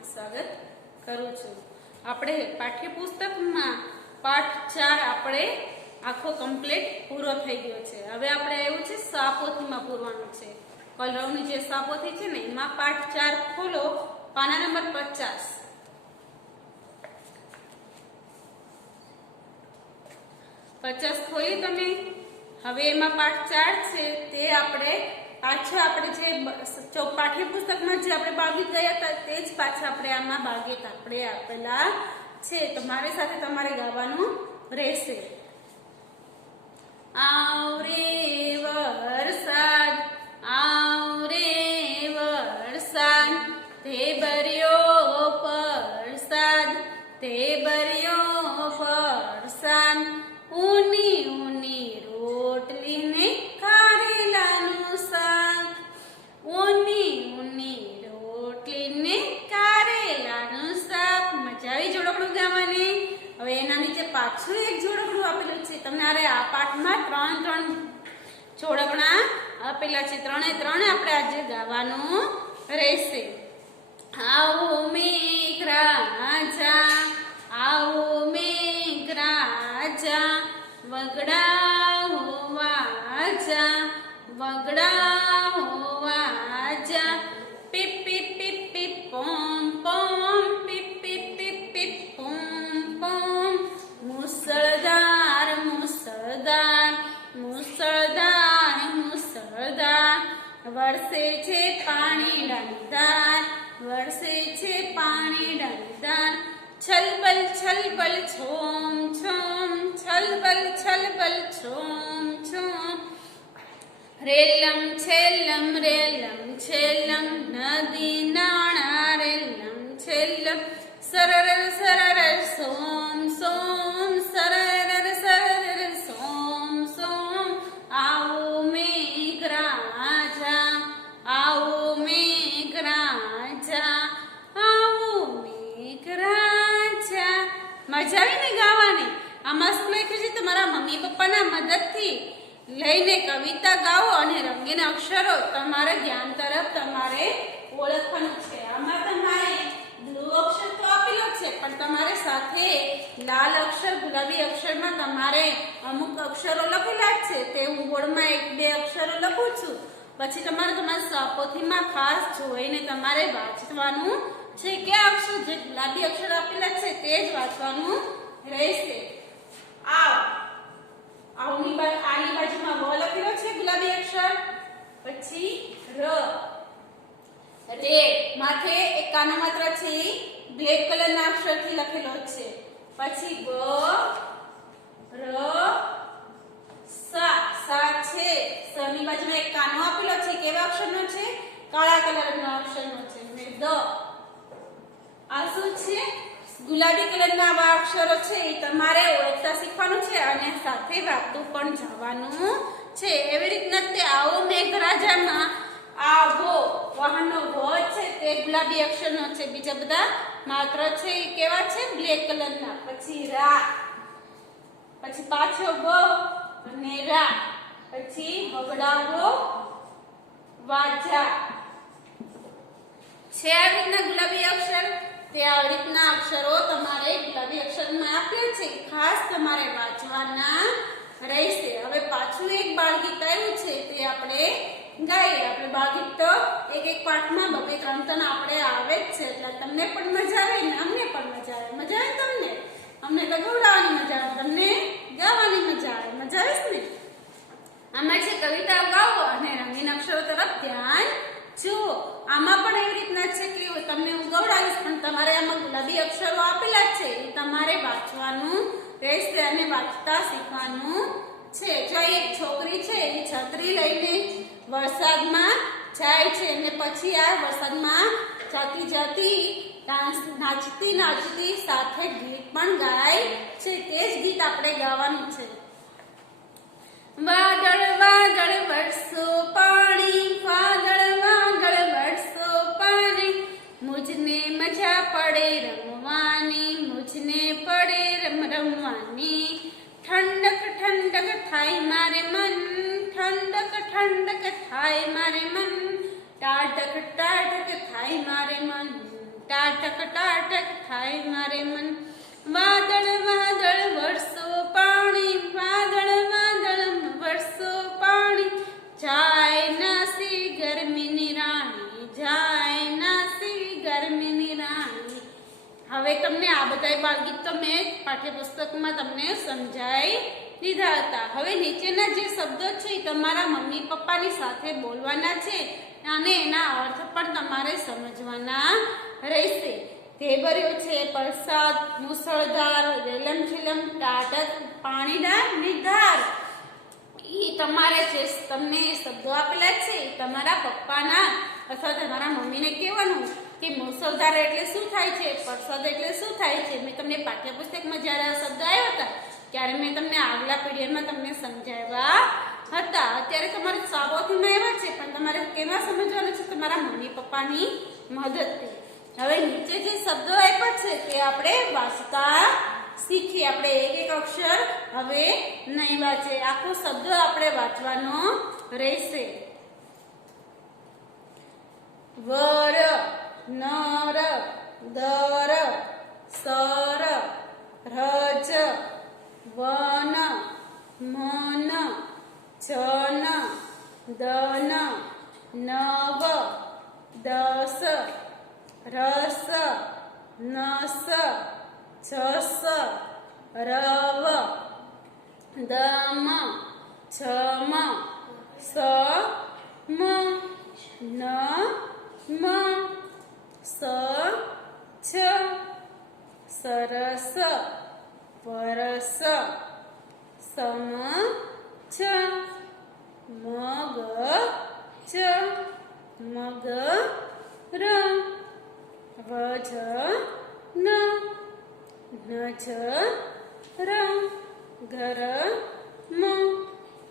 હાર્દિક સ્વાગત કરું છું। આપણે પાઠ્યપુસ્તકમાં પાઠ 4 આપણે આખો કમ્પ્લીટ પૂરો થઈ ગયો છે। હવે આપણે આવ્યું છે સાપોથીમાં પૂરવાનું છે। કલરવની જે સાપોથી છે ને એમાં પાઠ 4 ખોલો, પાના નંબર 50। ખોલી તમે। હવે એમાં પાઠ 4 છે તે આપણે પાછા આપણે જે પાઠ્યપુસ્તકમાં જે આપણે બાગીત ગયા હતા તે જ પાછા આપણે આમાં બાગીત આપણે આપેલા છે। તો મારી સાથે તમારે ગાવાનું રહેશે। આવરે વરસાદ, આવરે વરસાદ, તે બર્યો પરસાદ, તે બર્યો પરસાદ, ઊની ઊની રોટલી ને કારેલાનું શાક, ઊની ઊની રોટલી ને કારેલાનું શાક। મજા આવી જોડકણું ગાવાની। હવે એના નીચે પાછું એક જોડકણું આપેલું છે। તમને અરે આ પાઠમાં 3 જોડકણા આપેલા છે। 3 આપણે આજે ગાવાનું રહેશે। આવો મેઘરાજા, આવો મેઘરાજા, વગડાઓ વાજા, વગડાઓ વાજા, પીપ પીપ પીપ પીપ પોમ પોમ, પીપ પીપ પીપ પીપ પોમ પોમ, મુસળધાર મુસળધાર, મુસળધાર મુસળધાર, વરસે છે પાણી ડાળીદાર, વરસે છે પાણી ડાળીદાર, છલબલ છલબલ છોમ છોમ, છલબલ છલબલ છોમ છોમ, રેલમ છેલમ રેલમ છેલમ, નદી નાણા રેલમ છેલમ, સરર સરર સોમ સોમ, સરર સરર સોમ સોમ, આવો મેઘરાજા, આવો મેઘરાજા, આવો મેઘરાજા। મજા આવી ને ગાવાની। આમાં શું લખ્યું છે? તમારા મમ્મી પપ્પાના મદદથી લઈને કવિતા ગાઓ અને રંગીન અક્ષરો તમારે ધ્યાન તરફ તમારે ઓળખવાનું છે। આમાં તમારે બ્લુ અક્ષર તો આપેલો છે પણ તમારે સાથે લાલ અક્ષર, ગુલાબી અક્ષરમાં તમારે અમુક અક્ષરો લખેલા છે તે હું બોર્ડમાં 1-2 અક્ષરો લખું છું। પછી તમારે તમારા સાપોથીમાં ખાસ જોઈને તમારે વાંચવાનું છે કે અક્ષર જે ગુલાબી અક્ષર આપેલા છે તે જ વાંચવાનું રહેશે। આની બાજુમાં વ લખેલો છે ગુલાબી અક્ષર, પછી ર, રે માથે એક કાનો માત્ર છે બ્લેક કલરના અક્ષરથી લખેલો છે, પછી ગ, ર, સા, સા છે, સની બાજુમાં એક કાનો આપેલો છે કેવા અક્ષરનો છે? કાળા કલરના અક્ષરનો છે, ને દ, આ શું છે? ગુલાબી કલરના આવા અક્ષરો છે એ તમારે ઓળખતા શીખવાનું છે અને સાથે વાંચતું પણ જવાનું છે। એવી રીતના તે આવો મેઘરાજામાં આવો વાહનનો વ છે તે ગુલાબી અક્ષરનો છે, બીજા બધા માત્ર છે એ કેવા છે? બ્લેક કલરના। પછી રા, પછી પાછો વ અને રા, પછી વગડાવો વાજા છે। આવી રીતના ગુલાબી અક્ષર તે આવી રીતના અક્ષરો તમારે ગુલાબી અક્ષરમાં આપ્યા છે, ખાસ તમારે વાંચવાના રહેશે। હવે પાછું એક બાળગીત આવ્યું છે તે આપણે ગાઈએ। આપણે બાળગીત તો એક પાઠમાં 2-3 આપણે આવે જ છે એટલે તમને પણ મજા આવે ને અમને પણ મજા આવે। મજા આવે તમને? અમને તો ગવડાવવાની મજા આવે, તમને ગાવાની મજા આવે। મજા આવે ને? આમાં છે કવિતા ગાઓ અને રંગીન અક્ષરો તરફ ધ્યાન જુઓ। આમાં પણ એવી રીતના છે કે તમને હું ગવડાવીશ પણ તમારે આમાં ગુલાબી અક્ષરો આપેલા છે એ તમારે વાંચવાનું રહેશે અને વાંચતા શીખવાનું છે। જો એક છોકરી છે એ છત્રી લઈને વરસાદમાં જાય છે અને પછી આ વરસાદમાં જતી જતી નાચતી નાચતી સાથે ગીત પણ ગાય છે, તે જ ગીત આપણે ગાવાનું છે। વાદળ વાદળ વરસો પાણી, વાદળ વાદળ વરસો પાણી, મુझने મજા પડે રમવાની, મુझने પડે રમવાની, ઠંડક ઠંડક થાય મારે મન, ઠંડક ઠંડક થાય મારે મન, ટાઢક ટાઢક થાય મારે મન, ટાઢક ટક થાય મારે મન. વાદળ વાદળ વરસો પાણી, વાદળ વાદળ વરસો પાણી, જાય નાસી ગરમીની રાણી, જાય નાસી ગરમીની રાણી. હવે તમને આ બધા બાળગીત તો મેં પાઠ્યપુસ્તકમાં તમને સમજાઈ દીધા હતા. હવે નીચેના જે શબ્દો છે એ તમારા મમ્મી પપ્પાની સાથે બોલવાના છે અને એના અર્થ પણ તમારે સમજવાના રહેશે. ઢેબરિયો છે, વરસાદ, મુસળધાર, રેલમછેલમ, ટાટક, પાણીના નિધાર. એ તમારે જે તમને શબ્દો આપેલા છે તમારા પપ્પાના અથવા તમારા મમ્મીને કહેવાનું કે મુસળધાર એટલે શું થાય છે, વરસાદ એટલે શું થાય છે. મેં તમને પાઠ્યપુસ્તકમાં જ્યારે આ શબ્દ આવ્યા હતા ત્યારે મેં તમને આગલા પીરિયડમાં તમને સમજાવ્યા હતા. અત્યારે તમારે સાબોથીમાં એવા છે પણ તમારે કેવા સમજવાના છે? તમારા મમ્મી પપ્પાની મદદથી. હવે નીચે જે શબ્દો આપ્યા છે તે આપણે વાંચતા શીખીએ. આપણે એક એક અક્ષર હવે નહીં વાંચે, આખો શબ્દ આપણે વાંચવાનો રહેશે. વર, નર, દર, સર, રજ, વન, મન, જન, દન, નવ, દસ, રસ, નસ, જસ, રવ, દમ, છમ, સમ, નમ, સ, છ, સરસ, પરસ, સમ, છ, મગ, ચ, મગ, ર, વજ, ન, નજ, ર, ઘર, મ,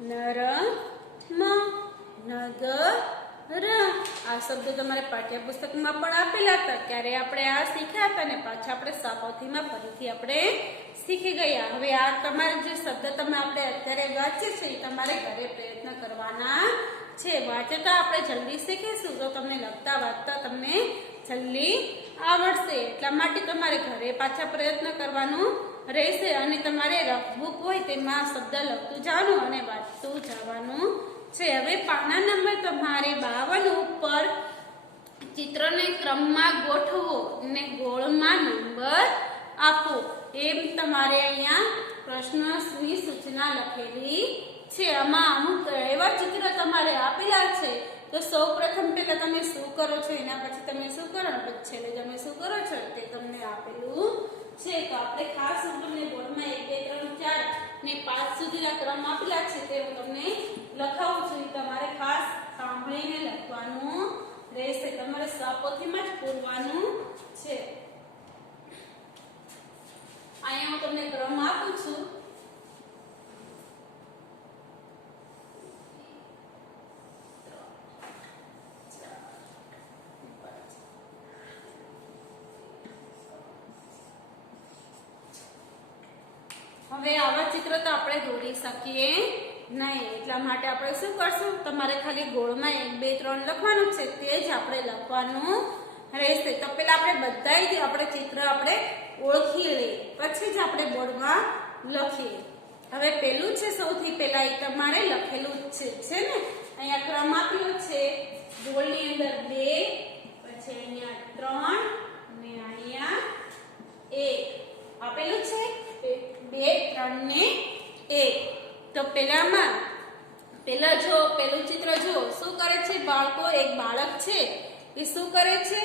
નર, મ, નગ, ર. આ શબ્દો તમારે પાઠ્યપુસ્તકમાં પણ આપેલા હતા ત્યારે આપણે આ શીખ્યા હતા ને પાછા આપણે સાપોથીમાં ફરીથી આપણે શીખી ગયા. હવે આ તમારે જે શબ્દ તમે આપણે અત્યારે વાંચીએ છે એ તમારે ઘરે પ્રયત્ન કરવાના છે. વાંચતા આપણે જલ્દી શીખીશું તો તમને લખતા વાંચતા તમને જલ્દી આવડશે. એટલા માટે તમારે ઘરે પાછા પ્રયત્ન કરવાનું રહેશે અને તમારે રફબુક હોય તેમાં શબ્દ લખતું જવાનું અને વાંચતું જવાનું છે. હવે પાના નંબર તમારે 52 ઉપર ચિત્રને ક્રમમાં ગોઠવો અને ગોળમાં નંબર આપો એમ તમારે અહીંયા પ્રશ્નની સૂચના લખેલી છે. આમાં અમુક એવા ચિત્ર તમારે આપેલા છે તો સૌપ્રથમ પહેલા તમે શું કરો છો એના પછી તમે શું કરો ને પછી છેલ્લે તમે શું કરો છો તે તમને આપેલું છે. તો આપણે ખાસ હું તમને બોર્ડમાં 1 2 3 4 ને 5 સુધીના ક્રમ આપેલા છે તે હું તમને લખાવું છું. તમારે ખાસ સાંભળીને લખવાનું રહેશે. તમારે સાપોથીમાં જ પૂરવાનું છે. અહીંયા હું તમને ક્રમ આપું છું. હવે આવા ચિત્ર તો આપણે દોરી શકીએ નહીં એટલા માટે આપણે શું કરશું? તમારે ખાલી ગોળમાં 1 2 3 લખવાનું છે તે જ આપણે લખવાનું રહેશે. તો પહેલા આપણે બધાય જ આપણે ચિત્ર આપણે ઓળખી લઈએ પછી જ આપણે બોર્ડમાં લખીએ. હવે પહેલું છે સૌથી પહેલા એ તમારે લખેલું જ છે ને અહીંયા ક્રમ આપેલો છે. ગોળની અંદર 2 પછી અહીંયા 3 અને અહીંયા 1 આપેલું છે. 2 3 ને 1. તો પેલા જો પેલું ચિત્ર જો શું કરે છે બાળકો? એક બાળક છે એ શું કરે છે?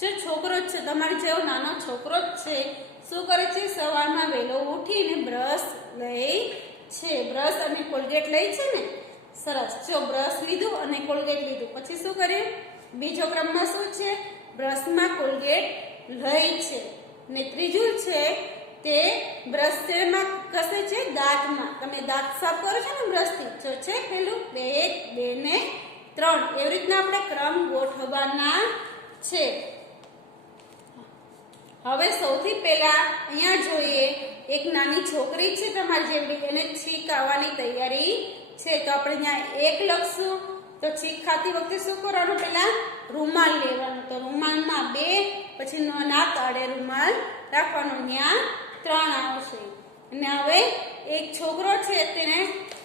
જો છોકરો જ છે તમારે જેવો નાનો છોકરો જ છે શું કરે છે? સવારમાં વહેલો ઉઠીને બ્રશ લઈ છે. બ્રશ અને કોલગેટ લઈ છે ને. સરસ. જો બ્રશ લીધું અને કોલગેટ લીધું પછી શું કર્યું? બીજો ક્રમમાં શું છે? બ્રશમાં કોલગેટ લઈ છે ને ત્રીજું છે તે બ્રશ તેમાં કસે છે? દાંતમાં. તમે દાંત સાફ કરો છો ને બ્રશથી. જો છે પેલું 1 2 ને 3 એવી રીતના આપણે ક્રમ ગોઠવવાના છે. હવે સૌથી પહેલા અહીંયા જોઈએ એક નાની છોકરી છે તમારી જેવડી એને છીંક આવવાની તૈયારી છે. તો આપણે અહીંયા 1 લખશું. તો છીંક ખાતી વખતે શું કરવાનું? પહેલા રૂમાલ લેવાનું. તો રૂમાલમાં 2 પછી નાક આડે રૂમાલ રાખવાનો, ત્યાં 3 આવશે. અને હવે એક છોકરો છે તેને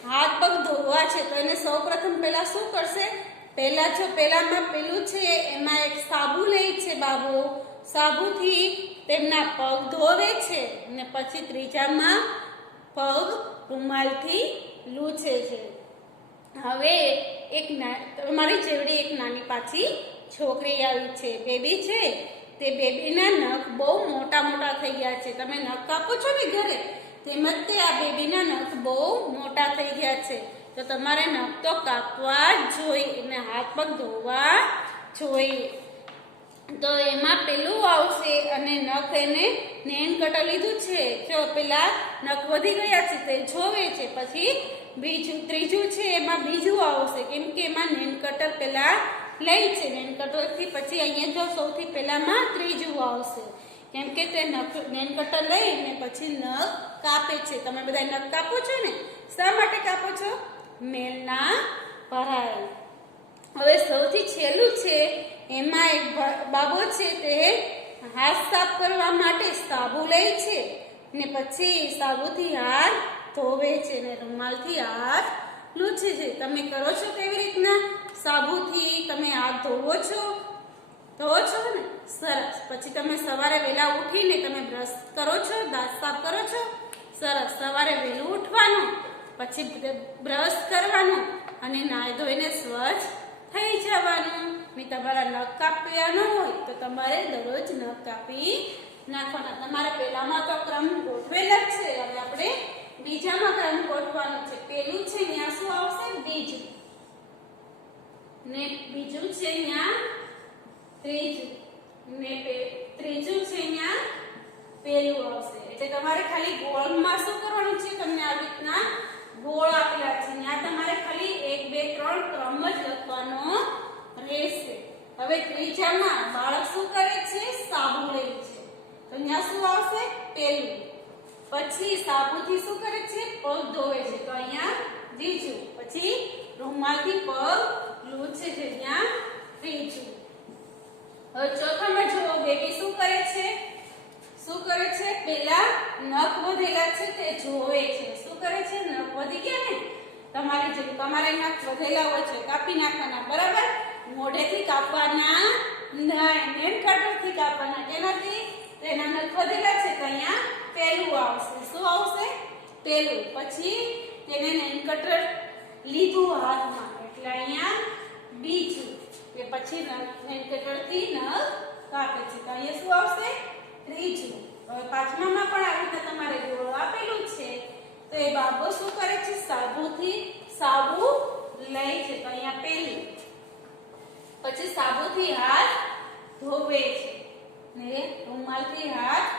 હાથ પગ ધોવા છે, તો એને સૌપ્રથમ પહેલા શું કરશે? પહેલામાં પેલું છે એમાં એક સાબુ લે છે બાબો, સાબુથી તેમના પગ ધોવે છે, અને પછી ત્રીજામાં પગ રૂમાલથી લૂછે છે. હવે તમારી જેવડી એક નાની પાછી છોકરી આવી છે, બેબી છે. તે બેબીના નખ બહુ મોટા મોટા થઈ ગયા છે. તમે નખ કાપો છો ને ઘરે, તેમજ તે આ બેબીના નખ બહુ મોટા થઈ ગયા છે. તો તમારે નખ તો કાપવા જ જોઈએ અને હાથ પગ ધોવા જોઈએ. તો એમાં પેલું આવશે અને નખ એને નેન કટર લીધું છે. જો પેલા નખ વધી ગયા છે તે જોવે છે, પછી ત્રીજું છે એમાં બીજું આવશે, કેમ કે એમાં નેન કટર પેલા લઈ છે. નેન કટરથી પછી અહીંયા જો સૌથી પહેલામાં ત્રીજું આવશે, કેમ કે તે નેન કટર લઈને પછી નખ કાપે છે. તમે બધા નખ કાપો છો ને, શા માટે કાપો છો? મેલના ભરાય. હવે સૌથી છેલ્લું છે એમાં એક બાબો છે તે હાથ સાફ કરવા માટે સાબુ લે છે ને પછી સાબુથી હાથ ધોવે છે ને રૂમાલથી હાથ લૂછે છે. તમે કરો છો કેવી રીતના? સાબુથી તમે હાથ ધોવો છો ને? સરસ. પછી તમે સવારે વહેલા ઉઠીને તમે બ્રશ કરો છો, દાંત સાફ કરો છો? સરસ. સવારે વહેલું ઉઠવાનું, પછી બ્રશ કરવાનું અને નાહી ધોઈને સ્વચ્છ થઈ જવાનું. તમારા નખ કાપ્યા ન હોય તો તમારે દરરોજ નખ કાપી નાખવાના. તમારે પહેલામાં તો ક્રમ ગોઠવેલ જ છે, હવે આપણે બીજામાં ક્રમ ગોઠવાનો છે. પેલું છે ત્યાં શું આવશે? બીજું. ને બીજું છે ત્યાં ત્રીજું, ને ત્રીજું છે ત્યાં પેલું આવશે. એટલે તમારે ખાલી ગોળમાં શું કરવાનું છે? તમને આવી રીતના ગોળ આપેલા છે, ત્યાં તમારે ખાલી 1 2 3 ક્રમ જ લખવાનો રહેશે. હવે ત્રીજામાં બાળક શું કરે છે? સાબુ લે છે, તો ત્યાં શું આવશે? પેલું. પછી સાબુથી શું કરે છે? પગ ધોવે છે, તો અહીંયા બીજું. પછી રૂમાલથી પગ લૂછે છે, ત્યાં ત્રીજું. હવે ચોથામાં જુઓ, બેબી શું કરે છે? પેલા નખ વધેલા છે તે જોવે છે. શું કરે છે? નખ વધી ગયા ને, તમારે નખ વધેલા હોય છે, કાપી નાખવાના, બરાબર? મોઢેથી કાપવાના નહીં, નેલ કટરથી કાપવાના. કેનાથી? તેના નખ વધેલા છે તો અહીંયા પેલું આવશે. શું આવશે? પેલું. પછી તેને નેલ કટર લીધું હાથમાં એટલે અહીંયા બીજું. કે પછી નેલ કટરથી નખ કાપે છે તો અહીંયા શું આવશે? ત્રીજું. હવે પાંચમામાં પણ આવી રીતે તમારે ગોળ આપેલું છે, તો એ બાબો શું કરે છે? સાબુ લે છે, તો અહીંયા પેલું. પછી સાબુથી હાથ ધોવે છે ને રૂમાલથી હાથ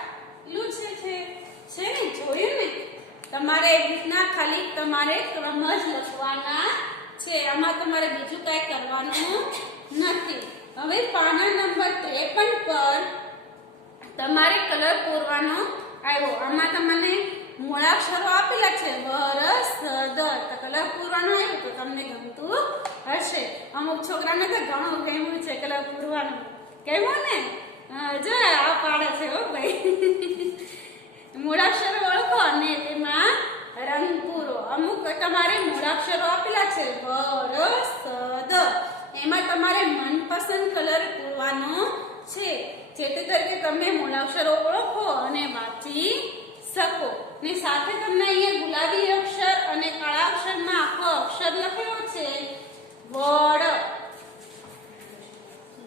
લૂછે છે. ને જોયું ને? તમારે એ રીતના ખાલી તમારે ક્રમ જ લખવાના છે, આમાં તમારે બીજું કઈ કરવાનું નથી. હવે પાના નંબર 53 પર તમારે કલર પૂરવાનો આવ્યો. આમાં તમને મૂળાક્ષરો આપેલા છે વર, સ, દ. તો કલર પૂરવાનો આવ્યો તો તમને ગમતું હશે. અમુક છોકરાને તો ઘણું ગમ્યું છે કલર પૂરવાનું. કહેવું ને? જો આ પાડે છે હો ભાઈ. મૂળાક્ષરો ઓળખો અને તેમાં રંગ પૂરો. અમુક તમારે મૂળાક્ષરો આપેલા છે વર, સ, દ. એમાં તમારે મનપસંદ કલર પૂરવાનો છે, જેથી તરીકે તમે મૂળાક્ષરો ઓળખો અને વાંચી શકો. ને સાથે તમને અહીંયા ગુલાબી અક્ષર અને કાળા અક્ષરમાં આખો અક્ષર લખેલો છે વડ.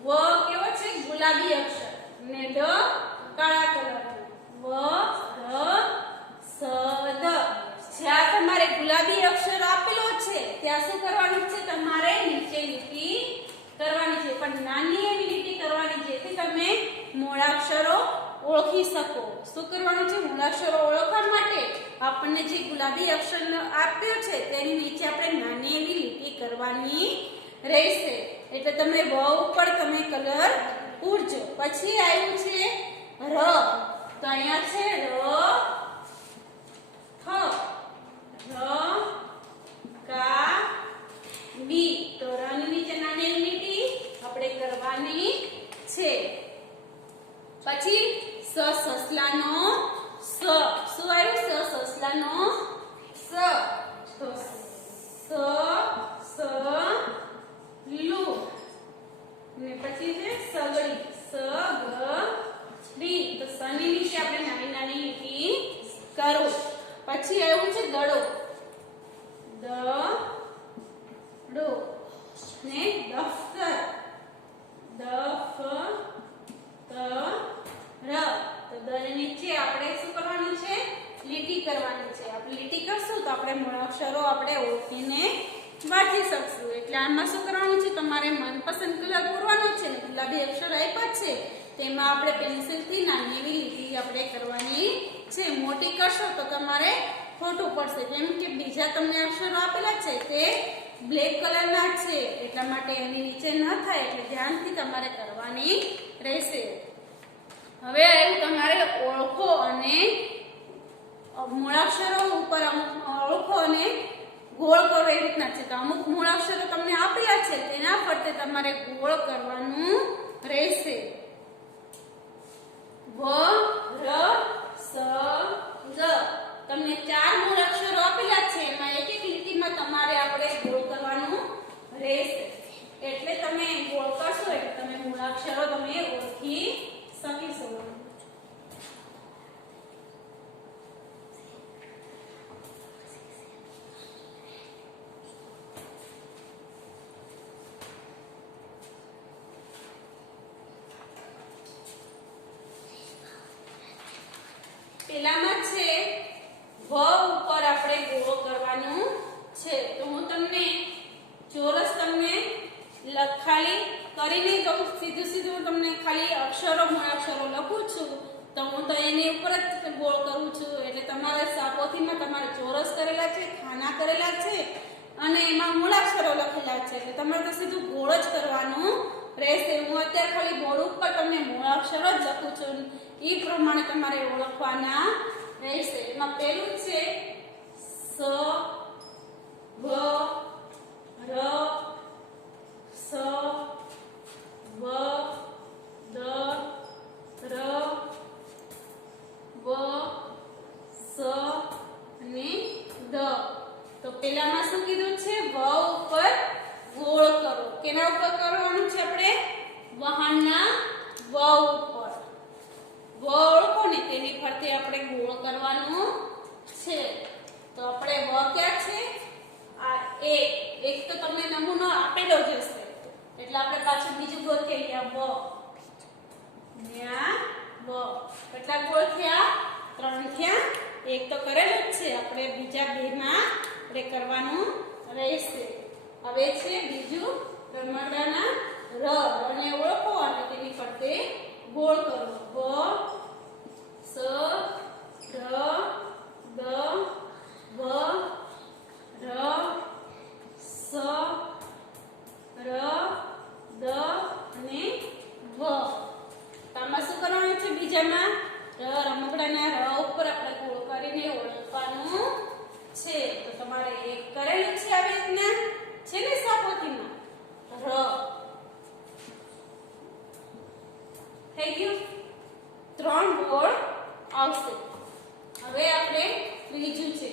વ કેવો છે? ગુલાબી અક્ષર. ને ડ કાળા કલર. વ, દ, સ, દ. જ્યાં તમારે ગુલાબી અક્ષર આપેલો છે ત્યાં શું કરવાનું છે? તમારે નીચે લીટી કરવાની છે, પણ નાની એવી લીટી કરવાની, જેથી તમે મૂળાક્ષરો ઓળખી શકો. શું કરવાનું છે? મૂળાક્ષરો ઓળખવા માટે આપણને જે ગુલાબી અક્ષર આપ્યો છે તેની નીચે આપણે નાની એવી લીટી કરવાની રહેશે. એટલે તમે વ ઉપર તમે કલર પૂરજો. પછી આવ્યું છે ર. તો અહીંયા છે ર, થ, ર, કા, બી. તો ર ની નીચે નાની લીટી આપણે કરવાની છે. પછી સસલાનો શું આવ્યું? સસલાનો તો લુ ને પછી છે સગડી તો સની નીચે આપણે નાની નાની લીટી કરો. પછી આવ્યું છે દડો ને દફતર તો દની નીચે આપણે શું કરવાનું છે? લીટી કરવાની છે. આપણે લીટી કરશું તો આપણે મૂળાક્ષરો આપણે ઓળખીને વાંચી શકશું. એટલે આમાં શું કરવાનું છે? તમારે મનપસંદ કલર પૂરવાનો છે ને ગુલાબી અક્ષર આપ્યા છે તેમાં આપણે પેન્સિલથી નાની એવી લીટી આપણે કરવાની છે. મોટી કરશો તો તમારે ખોટું પડશે. કેમ કે બીજા તમને અક્ષરો આપેલા છે તે બ્લેક કલરના છે એટલા માટે એની નીચે ન થાય એટલે ધ્યાનથી તમારે કરવાની રહેશે. હવે આવ્યું તમારે ઓળખો અને મૂળાક્ષરો ઉપર ઓળખો અને ગોળ કરો એ રીતના છે. તો અમુક મૂળાક્ષરો તમને આપેલા છે તેના ફરતે તમારે ગોળ કરવાનું રહેશે. વ ર સ જ તમને 4 મૂળાક્ષરો આપેલા છે એમાં એક એક લીટીમાં તમારે આપણે ગોળ કરવાનું રહેશે. એટલે તમે ગોળ કરશો એટલે તમે મૂળાક્ષરો તમે ઓળખી શકીશો. પેલામાં છે વ ઉપર આપણે ગોળ કરવાનું છે. તો હું તમને ચોરસ તમને ખાલી કરીને કહું, સીધું તમને ખાલી મૂળાક્ષરો લખું છું તો હું તો એની ઉપર જ ગોળ કરું છું. એટલે તમારે પોથીમાં તમારે ચોરસ કરેલા છે, ખાના કરેલા છે અને એમાં મૂળાક્ષરો લખેલા છે એટલે તમારે તો સીધું ગોળ જ કરવાનું રહેશે. હું અત્યારે ખાલી બોર્ડ ઉપર તમને મૂળાક્ષરો જ લખું છું એ પ્રમાણે તમારે ઓળખવાના રહેશે. એમાં પહેલું છે સ વ ર સ વ દ ર વ સ અને દ. તો પેલામાં શું કીધું છે? વ ઉપર ગોળ કરો. કેના ઉપર કરવાનું છે? આપણે વાહનના વ ઉપર વ ઓળખો ને તેની ફરતે આપણે ગોળ કરવાનું છે. તો આપણે વ ક્યાં છે? આ એક તો તમને નમૂનો આપેલો જ હશે એટલે આપણે પાછું બીજું ગોઠવીએ. આ વ ત્યાં વ કેટલા ગોળ થયા? 3 થયા. એક તો કરેલું જ છે આપણે બીજા બેમાં આપણે કરવાનું રહેશે. હવે છે બીજું રમકડાના ર અને ઓળખો અને તેની ફરતે ગોળ કરો. વ સ ર દ વ ર સ ર દ અને વ. આમાં શું કરવાનું છે? બીજામાં રમકડાના ર ઉપર આપણે ગોળ કરીને ઓળખવાનું છે. તો તમારે એક કરેલું છે આવી રીતના છે ને સાપોથીમાં ર થઈ ગયું. 3 ગોળ આવશે. હવે આપણે ત્રીજું છે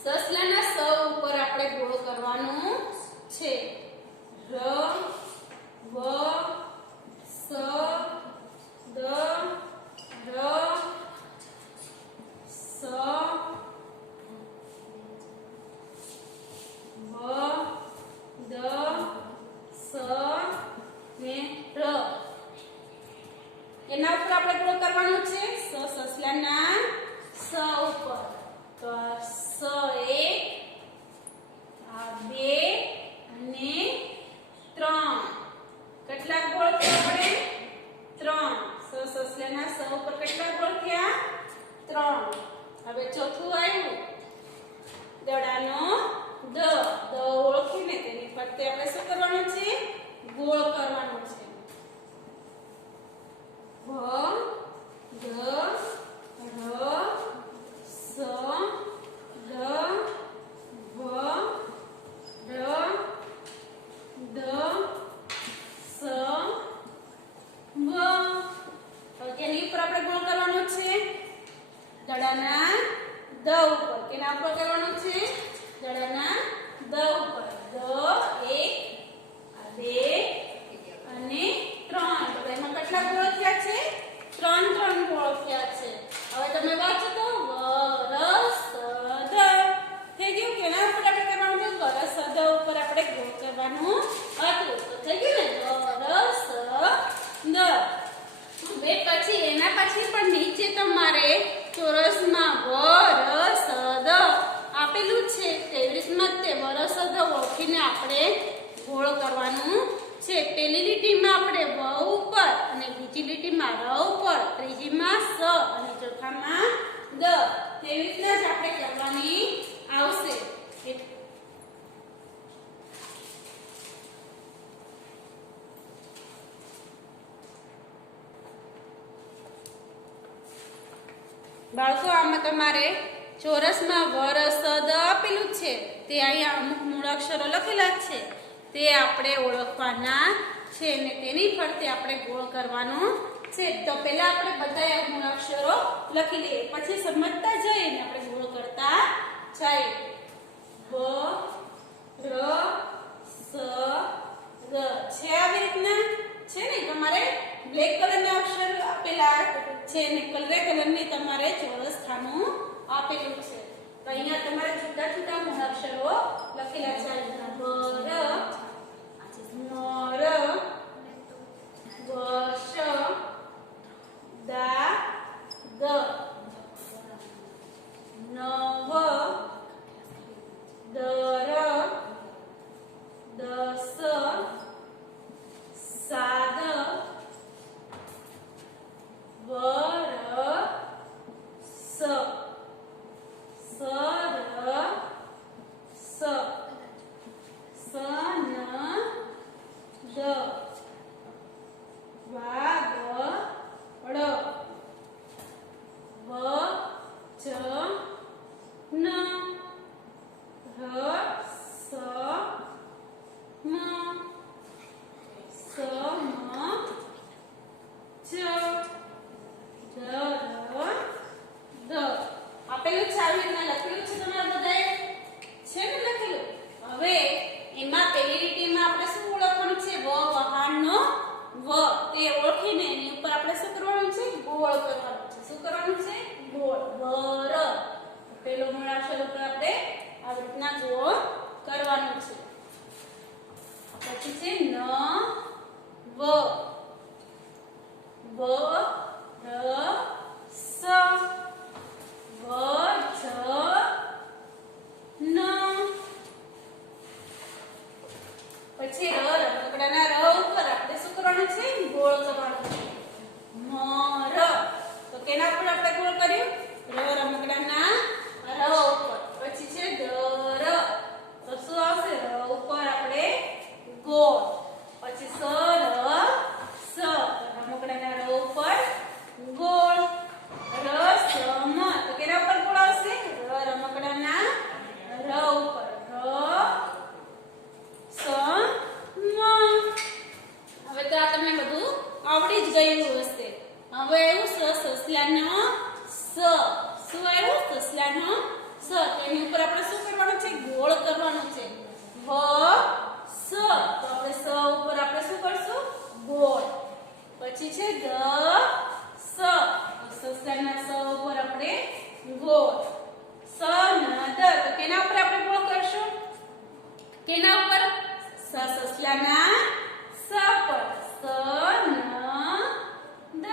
સસલાના સ ઉપર આપણે ગોળ કરવાનું છે. ર વ સ દ ર સ વ દ સ ને ર. એના ઉપર આપણે ગોળ કરવાનું છે સસલાના સ ઉપર. તો સ એક, આ 2 અને 3 કેટલા ગોળ થયા? આપણે 3. સસલાના સ ઉપર કેટલા ગોળ થયા? 3. હવે ચોથું આવ્યું દડાનો દ. દ ઓળખીને તેની ફરતે આપણે શું કરવાનું છે? ગોળ કરવાનું છે. વ દ ર સ દ વ ર દ સ તમારે ચોરસમાં વરસદ આપેલું છે તેવી રીતના તે વરસદ ઓળખીને આપણે ગોળ કરવાનું છે. પહેલી લીટીમાં આપણે વ ઉપર અને બીજી લીટીમાં ર ઉપર, ત્રીજીમાં સ અને ચોથામાં દ તેવી રીતના જ આપણે કરવાની આવશે. બાળકો આમાં તમારે ચોરસમાં વરસદ આપેલું છે તે અહીંયા અમુક મૂળાક્ષરો લખેલા છે તે આપણે ઓળખવાના છે અને તેની ફરતે આપણે ગોળ કરવાનું છે. તો પહેલા આપણે બધા મૂળાક્ષરો લખી લઈએ, પછી સમજતા જઈને આપણે ગોળ કરતા જઈએ. વ ર સ ર છે આવી રીતના છે ને. તમારે બ્લેક કલરના અક્ષર આપેલા છે ને ગ્રે કલરની તમારે ચોરસ ખાનું આપેલું છે. તો અહીંયા તમારે જુદા જુદા મૂળાક્ષરો લખેલા છે. વ ર ન ર વ શ દા દ ન વ દ ર દ સ સા દ વ ર સ સ ર સ સ ન દ વા ગ ળ વ ચ ન ર સ મ સ મ ચ દ ર દ આપેલું છે. આવી રીતના લખેલું છે તમારે બધાએ છે ને લખેલું. હવે એમાં પહેલી લીટીમાં આપણે શું ઓળખવાનું છે? વ વહાણનો વ તે ઓળખીને એની ઉપર આપણે શું કરવાનું છે? ગોળ કરવાનું છે. શું કરવાનું છે? ગોળ. વ ર પેલો મૂળાક્ષર ઉપર આપણે આવી રીતના ગોળ કરવાનું છે. પછી છે ન વ વ ર સ વ છ ન પછી ર રમકડાના ર ઉપર આપણે શું કરવાનું છે? ગોળ કરવાનું છે. મ ર તો કેના ઉપર આપણે ગોળ કર્યું? ર રમકડાના ર ઉપર. પછી છે દ ર તો શું આવશે? ર ઉપર આપણે ગોળ. પછી સ ર સ રમકડાના ર ઉપર ગોળ. ર સ મ તો કેના ઉપર ગોળ આવશે? ર રમકડાના ર ઉપર. ર સ મ. હવે તો આ તમને બધું આવડી જ ગયું હશે. હવે આવ્યું સસલાનો સ. શું આવ્યું? સસલાનો સ. તેની ઉપર આપણે શું કરવાનું છે? ગોળ કરવાનું છે. વ સ તો આપણે સ ઉપર આપણે શું કરશું? ગોળ. પછી છે દ સ સસલાના સ ઉપર આપણે ગોળ. સ ન દ તો કેના ઉપર આપણે ગોળ કરશું? કેના ઉપર? સસલાના સ પર. સ ન દ.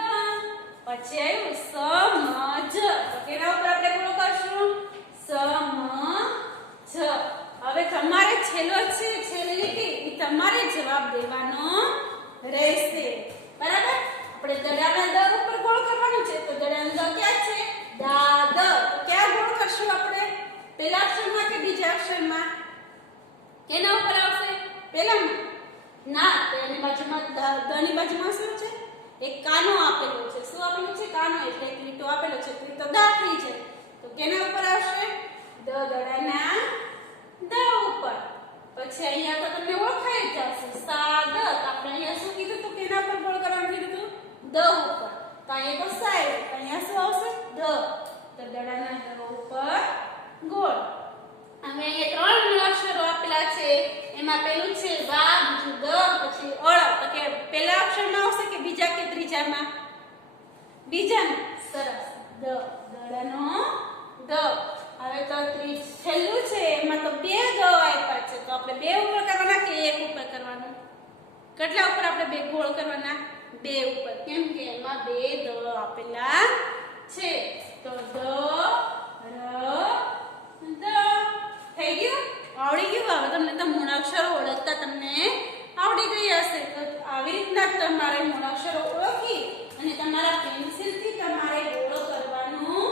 પછી આવ્યું સ મ જ તો કેના ઉપર આપણે ગોળ કરશું? સ મ જ. હવે તમારે છેલ્લો છે છેલ્લી લીટી એ તમારે જવાબ દેવાનો રહેશે. બરાબર? આપણે દડાના દ ઉપર ગોળ કરવાનું છે. તો દડાના દ ક્યાં છે? દા દ. તો ક્યાં ગોળ કરશું આપણે? પહેલા અક્ષરમાં કે બીજા અક્ષરમાં? કેના ઉપર આવશે? પહેલામાં? ના, તો એની બાજુમાં દ ની બાજુમાં શું છે? એક કાનો આપેલો છે. શું આપેલું છે? કાનો એટલે એક લીટો આપેલો છે. તો એ તો દા થઈ જાય. તો કેના ઉપર આવશે? દ દડાના દ ઉપર. પછી અહીંયા તો તમને ઓળખાઈ જ જશે. સા દ. આપણે અહીંયા શું કીધું તો કેના ઉપર ગોળ કરવાનું કીધું હતું? દ ઉપર. તો અહીંયા તો સા આવ્યો. અહીંયા શું આવશે? દ. તો દડાના દ ઉપર ગોળ. હવે અહીંયા ત્રણ મૂળાક્ષરો આપેલા છે. એમાં પેલું છે વા, બીજું દ, પછી અળ. તો કે પહેલા અક્ષરમાં આવશે કે બીજા કે ત્રીજામાં? બીજામાં. સરસ. દ દડાનો દ. હવે તો છેલ્લું છે એમાં તો બે દ આપ્યા છે. તો આપણે બે ઉપર કરવાના કે એક ઉપર કરવાનું? કેટલા ઉપર આપણે બે ગોળ કરવાના? બે ઉપર. કેમ કે એમાં બે દ આપેલા છે. તો દ ર દ થઈ ગયું, આવડી ગયું. હવે તમને તો મૂળાક્ષરો ઓળખતા તમને આવડી ગયા હશે. તો આવી રીતના તમારે મૂળાક્ષરો ઓળખી અને તમારા પેન્સિલથી તમારે ગોળો કરવાનું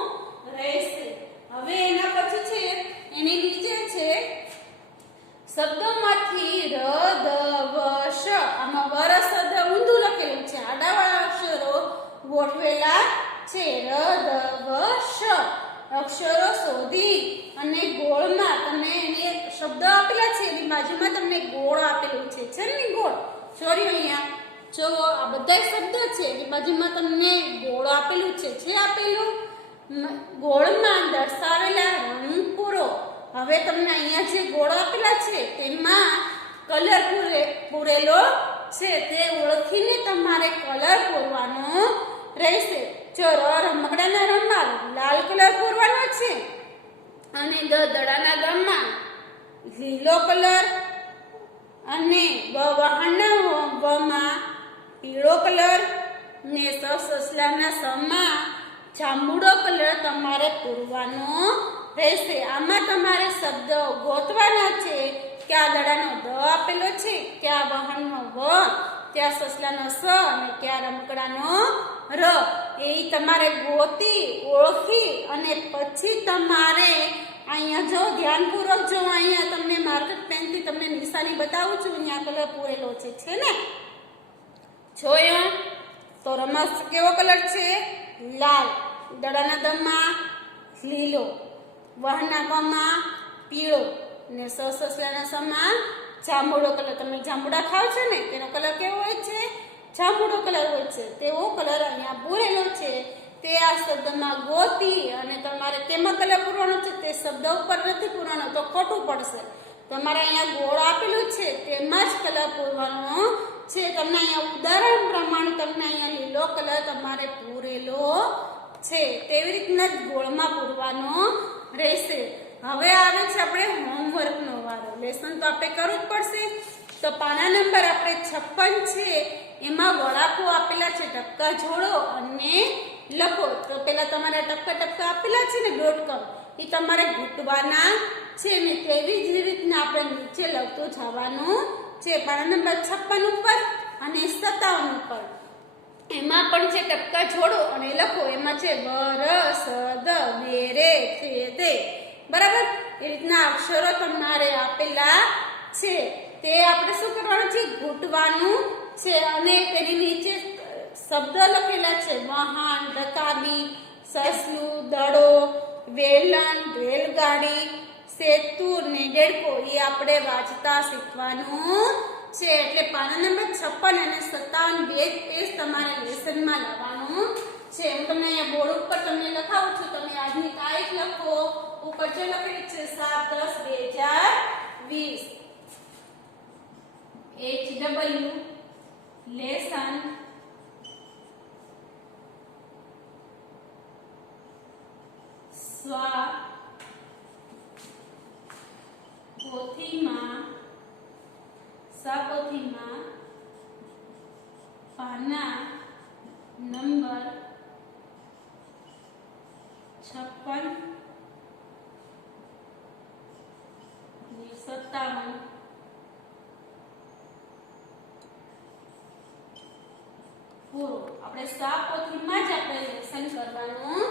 રહેશે. હવે એના પછી છે એની નીચે છે શબ્દોમાંથી ર દ વ શ. આમાં વરસ દ ઊંધું લખેલું છે, આડાવાળા અક્ષરો ગોઠવેલા છે. ર દ વ શ અક્ષરો શોધી અને ગોળમાં તમને એને શબ્દ આપેલા છે, એની બાજુમાં તમને ગોળ આપેલું છે ને ગોળ. સોરી, અહીંયા જો આ બધા શબ્દ છે એની બાજુમાં તમને ગોળ આપેલું છે આપેલું. ગોળમાં દર્શાવેલા રંગ પૂરો. હવે તમને અહીંયા જે ગોળ આપેલા છે તેમાં કલર પૂરેલો છે, તે ઓળખીને તમારે કલર પૂરવાનો રહેશે. જો રમકડાના રમમાં લાલ કલર પૂરવાનો છે અને દડાના ગમમાં લીલો કલર અને વાહનના વમાં પીળો કલર ને સસલાના સમમાં જાંબુડો કલર તમારે પૂરવાનો રહેશે. આમાં તમારે શબ્દ ગોતવાના છે. ક્યાં દડાનો દ આપેલો છે, ક્યાં વાહનનો વ, ક્યાં સસલાનો સ અને ક્યાં રમકડાનો ર. એ તમારે ગોતી ઓળખી અને પછી તમારે અહીંયા જો ધ્યાનપૂર્વક જો અહીંયા તમને માર્કર પેનથી તમને નિશાની બતાવું છું, અહીંયા કલર પૂરેલો છે ને જોયો. તો રમસ કેવો કલર છે? લાલ. દડાના દમાં લીલો, વાહના ગમાં પીળો ને સસલાના સમા જાંબુડો કલર. તમે જાંબુડા ખાવ છો ને, તેનો કલર કેવો હોય છે? જાંબુડો કલર હોય છે. તેવો કલર અહીંયા પૂરેલો છે. તે આ શબ્દમાં ગોતી અને તમારે તેમાં કલર પૂરવાનો છે, તે શબ્દ ઉપર નથી પૂરવાનો તો ખોટું પડશે. તમારે અહીંયા ગોળ આપેલું છે તેમાં જ કલર પૂરવાનો છે. તમને અહીંયા ઉદાહરણ પ્રમાણે તમને અહીંયા લીલો કલર તમારે પૂરેલો છે, તેવી રીતના જ ગોળમાં પૂરવાનો રહેશે. હવે આવે છે આપણે હોમવર્કનો વારો. લેસન તો આપણે કરવું જ પડશે. તો પાના નંબર આપણે 56 છે, એમાં વળાંકો આપેલા છે, ટપકા જોડો અને લખો. તો પેલા તમારે ટપકા આપેલા છે ને .com, એ તમારે ઘૂંટવાના છે ને તેવી જ રીતના આપણે નીચે લખતું જવાનું છે. પાના નંબર 56 ઉપર અને 57 ઉપર એમાં પણ છે ટપકા જોડો અને લખો. એમાં છે વરસ દ વેરે તે બરાબર. એ રીતના અક્ષરો તમારે આપેલા છે, તે આપણે શું કરવાનું છે? ઘૂંટવાનું છે. અને તેની નીચે શબ્દ લખેલા છે વાહન, રકાબી, સસલું, દડો, વેલણ, રેલગાડી, સેતુ ને દેડકો. એ આપણે વાંચતા શીખવાનું છે. એટલે પાના નંબર 56 અને 57 બે પેજ તમારે લેસનમાં લાવવાનું છે. હું તમને અહીંયા બોર્ડ ઉપર તમને લખાવું છું. તમે આજની તારીખ લખો. ઉપર જે લખેલી છે 7/10/2020 HW લેસન સ્વા પોથીમાં પાના નંબર 56 ને 57 પૂરો. આપણે સાપોથીમાં જ આપણે લેસન કરવાનું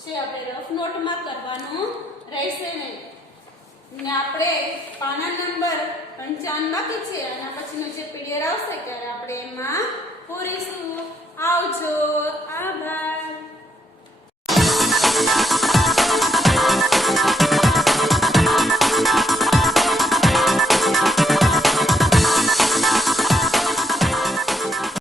છે. આપણે રફ નોટમાં કરવાનું રહેશે નહીં. ને આપણે પાના નંબર 55 બાકી છે. આના પછીનો જે પીરિયડ આવશે ત્યારે આપણે એમાં પૂરીશું. આવજો.